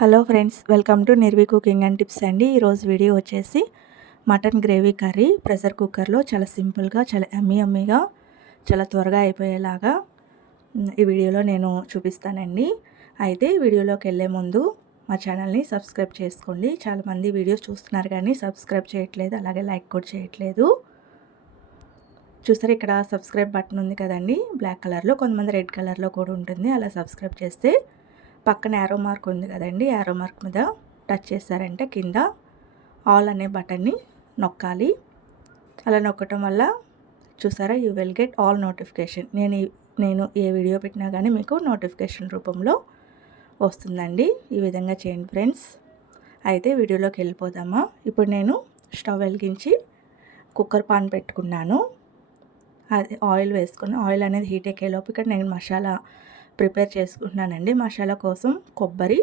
Hello friends, welcome to Nirvi cooking and tips అండి. ఈరోజు video వచ్చేసి మటన్ గ్రేవీ కర్రీ ప్రెషర్ కుక్కర్లో చాలా సింపుల్గా, చాలా యమ్మీగా, చాలా త్వరగా అయిపోయేలాగా ఈ వీడియోలో నేను చూపిస్తానండి. అయితే వీడియోలోకి వెళ్ళే ముందు మా ఛానల్ని సబ్స్క్రైబ్ చేసుకోండి. చాలామంది వీడియోస్ చూస్తున్నారు కానీ సబ్స్క్రైబ్ చేయట్లేదు, అలాగే లైక్ కూడా చేయట్లేదు. చూసారు, ఇక్కడ సబ్స్క్రైబ్ బటన్ ఉంది కదండి, బ్లాక్ కలర్లో, కొంతమంది రెడ్ కలర్లో కూడా ఉంటుంది. అలా సబ్స్క్రైబ్ చేస్తే పక్కన యారో మార్క్ ఉంది కదండి, యారో మార్క్ మీద టచ్ చేశారంటే కింద ఆల్ అనే బటన్ని నొక్కాలి. అలా నొక్కటం వల్ల చూసారా, you will get all notification. నేను ఏ వీడియో పెట్టినా కానీ మీకు నోటిఫికేషన్ రూపంలో వస్తుందండి. ఈ విధంగా చేయండి ఫ్రెండ్స్. అయితే వీడియోలోకి వెళ్ళిపోదామా. ఇప్పుడు నేను స్టవ్ వెలిగించి కుక్కర్ పాన్ పెట్టుకున్నాను. అది ఆయిల్ వేసుకుని, ఆయిల్ అనేది హీట్ ఎక్కేలోపు ఇక్కడ నేను మసాలా ప్రిపేర్ చేసుకుంటున్నానండి. మసాలా కోసం కొబ్బరి,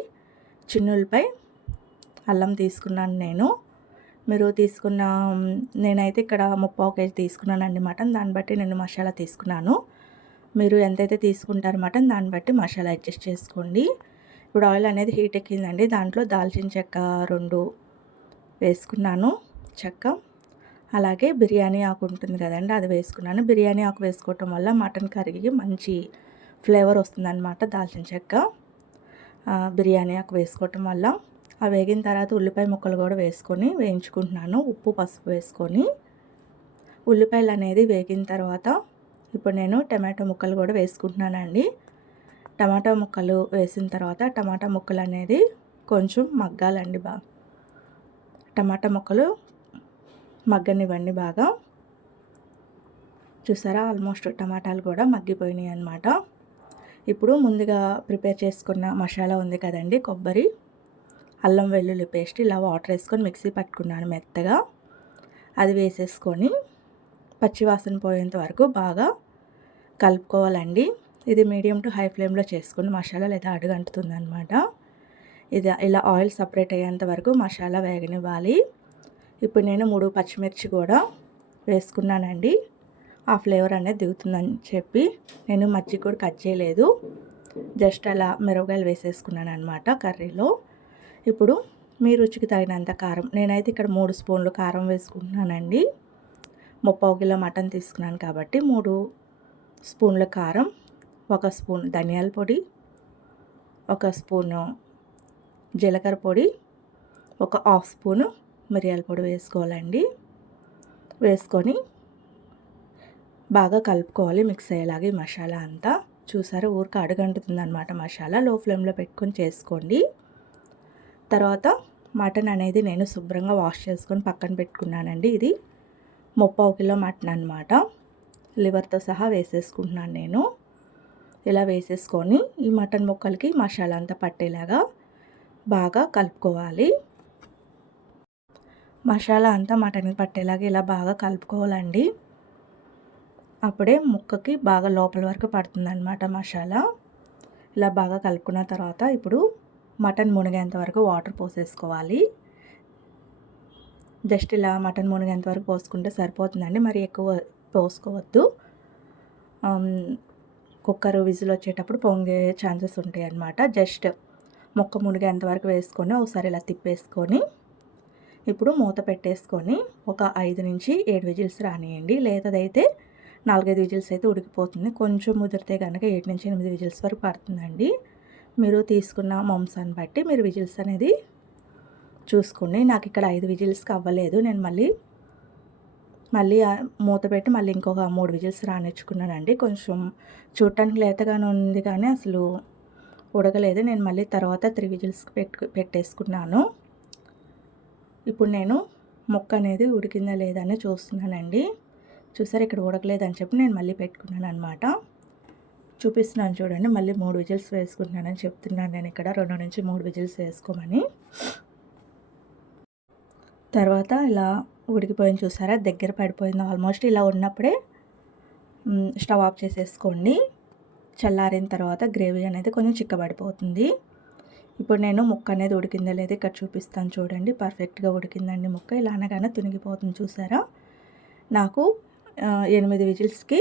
చిన్నులపై అల్లం తీసుకున్నాను నేను. మీరు తీసుకున్న, నేనైతే ఇక్కడ 3/4 kg తీసుకున్నానండి మటన్. దాన్ని బట్టి నేను మసాలా తీసుకున్నాను. మీరు ఎంతైతే తీసుకుంటారో మటన్, దాన్ని బట్టి మసాలా అడ్జస్ట్ చేసుకోండి. ఇప్పుడు ఆయిల్ అనేది హీట్ ఎక్కిందండి. దాంట్లో దాల్చిన చెక్క 2 వేసుకున్నాను, చెక్క. అలాగే బిర్యానీ ఆకు ఉంటుంది కదండి, అది వేసుకున్నాను. బిర్యానీ ఆకు వేసుకోవటం వల్ల మటన్ కర్రీకి మంచి ఫ్లేవర్ వస్తుందన్నమాట. దాల్చిన చెక్క, బిర్యానీ ఆకు వేసుకోవటం వల్ల. అవి వేగిన తర్వాత ఉల్లిపాయ ముక్కలు కూడా వేసుకొని వేయించుకుంటున్నాను, ఉప్పు పసుపు వేసుకొని. ఉల్లిపాయలు అనేది వేగిన తర్వాత ఇప్పుడు నేను టమాటో ముక్కలు కూడా వేసుకుంటున్నానండి. టమాటా ముక్కలు వేసిన తర్వాత టమాటా ముక్కలు అనేది కొంచెం మగ్గాలండి. టమాటా ముక్కలు మగ్గనివ్వండి బాగా. చూసారా, ఆల్మోస్ట్ టమాటాలు కూడా మగ్గిపోయినాయి అన్నమాట. ఇప్పుడు ముందుగా ప్రిపేర్ చేసుకున్న మసాలా ఉంది కదండి, కొబ్బరి, అల్లం వెల్లుల్లి పేస్ట్, ఇలా వాటర్ వేసుకొని మిక్సీ పట్టుకున్నాను మెత్తగా. అది వేసేసుకొని పచ్చివాసన పోయేంత వరకు బాగా కలుపుకోవాలండి. ఇది మీడియం టు హై ఫ్లేమ్లో చేసుకుని మసాలా, లేదా అడుగంటుతుంది అనమాట. ఇది ఇలా ఆయిల్ సపరేట్ అయ్యేంత వరకు మసాలా వేగనివ్వాలి. ఇప్పుడు నేను 3 పచ్చిమిర్చి కూడా వేసుకున్నానండి. ఆ ఫ్లేవర్ అనేది దిగుతుందని చెప్పి నేను మజ్జిగ కూడా కట్ చేయలేదు, జస్ట్ అలా మిరపకాయలు వేసేసుకున్నాను అనమాట కర్రీలో. ఇప్పుడు మీ రుచికి తగినంత కారం, నేనైతే ఇక్కడ 3 స్పూన్లు కారం వేసుకుంటున్నానండి. 3/4 kg మటన్ తీసుకున్నాను కాబట్టి 3 స్పూన్ల కారం, 1 స్పూన్ ధనియాల పొడి, 1 స్పూను జీలకర్ర పొడి, 1/2 స్పూను మిరియాల పొడి వేసుకోవాలండి. వేసుకొని బాగా కలుపుకోవాలి, మిక్స్ అయ్యేలాగే మసాలా అంతా. చూసారా, ఊరికి అడుగంటుతుంది అనమాట మసాలా. లో ఫ్లేమ్లో పెట్టుకొని చేసుకోండి. తర్వాత మటన్ అనేది నేను శుభ్రంగా వాష్ చేసుకొని పక్కన పెట్టుకున్నానండి. ఇది 3/4 kg మటన్ అనమాట. లివర్తో సహా వేసేసుకుంటున్నాను నేను. ఇలా వేసేసుకొని ఈ మటన్ ముక్కలకి మసాలా అంతా పట్టేలాగా బాగా కలుపుకోవాలి. మసాలా అంతా మటన్కి పట్టేలాగా ఇలా బాగా కలుపుకోవాలండి. అప్పుడే ముక్కకి బాగా లోపల వరకు పడుతుంది అన్నమాట మసాలా. ఇలా బాగా కలుపుకున్న తర్వాత ఇప్పుడు మటన్ మునిగేంత వరకు వాటర్ పోసేసుకోవాలి. జస్ట్ ఇలా మటన్ మునిగేంత వరకు పోసుకుంటే సరిపోతుందండి, మరి ఎక్కువ పోసుకోవద్దు. కుక్కర్ విజిల్ వచ్చేటప్పుడు పొంగే ఛాన్సెస్ ఉంటాయి అన్నమాట. జస్ట్ ముక్క మునిగేంత వరకు వేసుకొని ఒకసారి ఇలా తిప్పేసుకొని ఇప్పుడు మూత పెట్టేసుకొని ఒక 5 నుంచి 7 విజిల్స్ రానియండి. లేదైతే 4-5 విజిల్స్ అయితే ఉడికిపోతుంది. కొంచెం ముదిరితే కనుక 7 నుంచి 8 విజిల్స్ వరకు పడుతుందండి. మీరు తీసుకున్న మాంసాన్ని బట్టి మీరు విజిల్స్ అనేది చూసుకోండి. నాకు ఇక్కడ 5 విజిల్స్కి అవ్వలేదు. నేను మళ్ళీ మూత పెట్టి మళ్ళీ ఇంకొక 3 విజిల్స్ రానిచ్చుకున్నానండి. కొంచెం చూడటానికి లేతగానే ఉంది కానీ అసలు ఉడకలేదు. నేను మళ్ళీ తర్వాత 3 విజిల్స్కి పెట్టేసుకున్నాను. ఇప్పుడు నేను ముక్క అనేది ఉడికిందా లేదా అని చూస్తున్నానండి. చూసారు, ఇక్కడ ఉడకలేదని చెప్పి నేను మళ్ళీ పెట్టుకున్నాను అనమాట. చూపిస్తున్నాను చూడండి, మళ్ళీ 3 విజిల్స్ వేసుకుంటున్నానని చెప్తున్నాను నేను ఇక్కడ. 2 నుంచి 3 విజిల్స్ వేసుకోమని. తర్వాత ఇలా ఉడికిపోయింది చూసారా, దగ్గర పడిపోయింది ఆల్మోస్ట్. ఇలా ఉన్నప్పుడే స్టవ్ ఆఫ్ చేసేసుకోండి. చల్లారిన తర్వాత గ్రేవీ అనేది కొంచెం చిక్కబడిపోతుంది. ఇప్పుడు నేను ముక్క అనేది ఉడికిందా లేదా ఇక్కడ చూపిస్తాను చూడండి. పర్ఫెక్ట్గా ఉడికిందండి ముక్క. ఇలా అనగానే తునిగిపోతుంది చూసారా. నాకు 8 విజిల్స్కి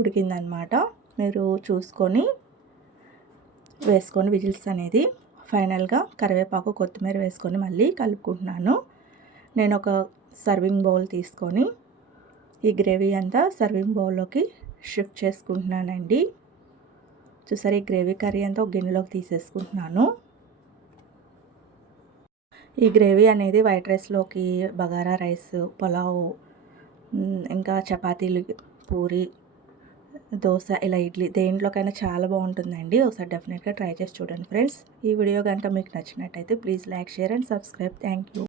ఉడికిందనమాట. మీరు చూసుకొని వేసుకొని విజిల్స్ అనేది ఫైనల్గా కరివేపాకు కొత్తిమీర వేసుకొని మళ్ళీ కలుపుకుంటున్నాను. నేను ఒక సర్వింగ్ బౌల్ తీసుకొని ఈ గ్రేవీ అంతా సర్వింగ్ బౌల్లోకి షిఫ్ట్ చేసుకుంటున్నానండి. చూసారు, ఈ గ్రేవీ కర్రీ అంతా ఒక గిన్నెలోకి తీసేసుకుంటున్నాను. ఈ గ్రేవీ అనేది వైట్ రైస్లోకి, బగారా రైస్, పులావ్, ఇంకా చపాతీలు, పూరి, దోశ, ఇలా ఇడ్లీ దేంట్లోకైనా చాలా బాగుంటుందండి. ఒకసారి డెఫినెట్గా ట్రై చేసి చూడండి ఫ్రెండ్స్. ఈ వీడియో కనుక మీకు నచ్చినట్టయితే please like, share and subscribe. Thank you.